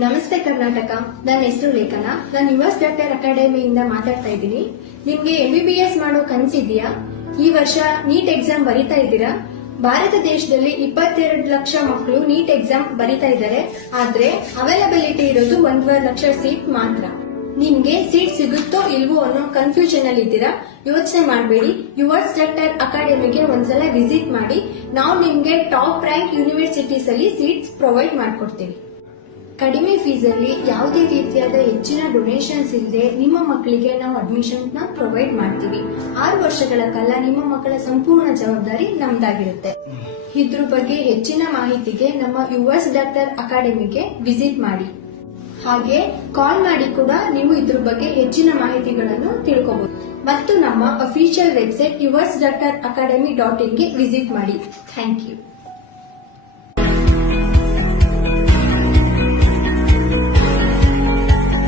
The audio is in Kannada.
ನಮಸ್ತೆ ಕರ್ನಾಟಕ. ನನ್ನ ಹೆಸರು ಲೇಖನ. ನಾನು ಯುಎಸ್ ಡಾಕ್ಟರ್ ಅಕಾಡೆಮಿಯಿಂದ ಮಾತಾಡ್ತಾ ಇದ್ದೀನಿ. ನಿಮ್ಗೆ MBBS ಮಾಡೋ ಕನಸಿದ್ಯಾ? ಈ ವರ್ಷ ನೀಟ್ ಎಕ್ಸಾಮ್ ಬರೀತಾ ಇದ್ದೀರಾ? ಭಾರತ ದೇಶದಲ್ಲಿ 22 ಲಕ್ಷ ಮಕ್ಕಳು ನೀಟ್ ಎಕ್ಸಾಮ್ ಬರೀತಾ ಇದ್ದಾರೆ. ಆದ್ರೆ ಅವೈಲಬಿಲಿಟಿ ಇರೋದು 1.5 ಲಕ್ಷ ಸೀಟ್ ಮಾತ್ರ. ನಿಮ್ಗೆ ಸೀಟ್ ಸಿಗುತ್ತೋ ಇಲ್ವೋ ಅನ್ನೋ ಕನ್ಫ್ಯೂಷನ್ ಅಲ್ಲಿ ಇದ್ದೀರಾ? ಯೋಚನೆ ಮಾಡಬೇಡಿ. ಯುಎಸ್ ಡಾಕ್ಟರ್ ಅಕಾಡೆಮಿಗೆ ಒಂದ್ಸಲ ವಿಸಿಟ್ ಮಾಡಿ. ನಾವು ನಿಮ್ಗೆ ಟಾಪ್ ರ್ಯಾಂಕ್ ಯೂನಿವರ್ಸಿಟೀಸ್ ಅಲ್ಲಿ ಸೀಟ್ಸ್ ಪ್ರೊವೈಡ್ ಮಾಡ್ಕೊಡ್ತೀವಿ. ಕಡಿಮೆ ಫೀಸ್ ಅಲ್ಲಿ ಯಾವುದೇ ರೀತಿಯಾದ ಹೆಚ್ಚಿನ ಡೊನೇಷನ್ಸ್ ಇಲ್ಲದೆ ನಿಮ್ಮ ಮಕ್ಕಳಿಗೆ ನಾವು ಅಡ್ಮಿಷನ್ ನ ಪ್ರೊವೈಡ್ ಮಾಡ್ತೀವಿ. 6 ವರ್ಷಗಳ ಕಾಲ ನಿಮ್ಮ ಮಕ್ಕಳ ಸಂಪೂರ್ಣ ಜವಾಬ್ದಾರಿ ನಮ್ದಾಗಿರುತ್ತೆ. ಇದ್ರ ಬಗ್ಗೆ ಹೆಚ್ಚಿನ ಮಾಹಿತಿಗೆ ನಮ್ಮ ಯುಎಸ್ ಡಾಕ್ಟರ್ ಅಕಾಡೆಮಿಗೆ ವಿಸಿಟ್ ಮಾಡಿ. ಹಾಗೆ ಕಾಲ್ ಮಾಡಿ ಕೂಡ ನೀವು ಇದ್ರ ಬಗ್ಗೆ ಹೆಚ್ಚಿನ ಮಾಹಿತಿಗಳನ್ನು ತಿಳ್ಕೋಬಹುದು. ಮತ್ತು ನಮ್ಮ ಅಫಿಷಿಯಲ್ ವೆಬ್ಸೈಟ್ usdoctoracademy.in ಗೆ ವಿಸಿಟ್ ಮಾಡಿ. Thank you.